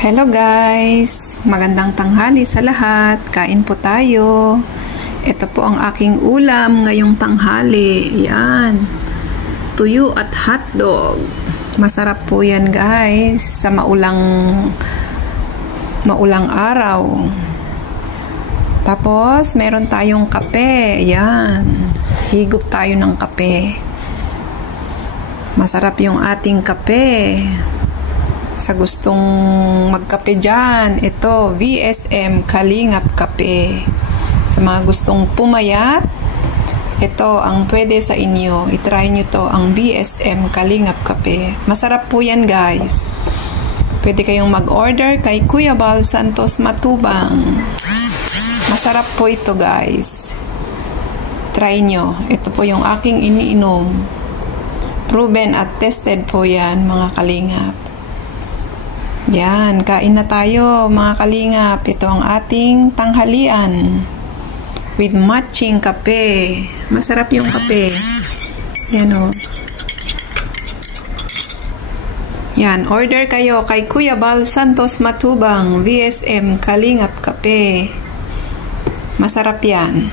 Hello guys! Magandang tanghali sa lahat. Kain po tayo. Ito po ang aking ulam ngayong tanghali. Yan. Tuyo at hotdog. Masarap po yan guys sa maulang araw. Tapos meron tayong kape. Yan. Higop tayo ng kape. Masarap yung ating kape. Sa gustong magkape dyan, ito, VSM Kalingap Kape. Sa mga gustong pumayat, ito ang pwede sa inyo. I-try nyo to, ang VSM Kalingap Kape. Masarap po yan guys. Pwede kayong mag-order kay Kuya Bal Santos Matubang. Masarap po ito guys. Try nyo. Ito po yung aking iniinom. Proven at tested po yan mga kalingap. Yan, kain na tayo mga kalingap. Ito ang ating tanghalian with matching kape. Masarap yung kape. Yan o. Yan, order kayo kay Kuya Bal Santos Matubang, VSM Kalingap Kape. Masarap yan.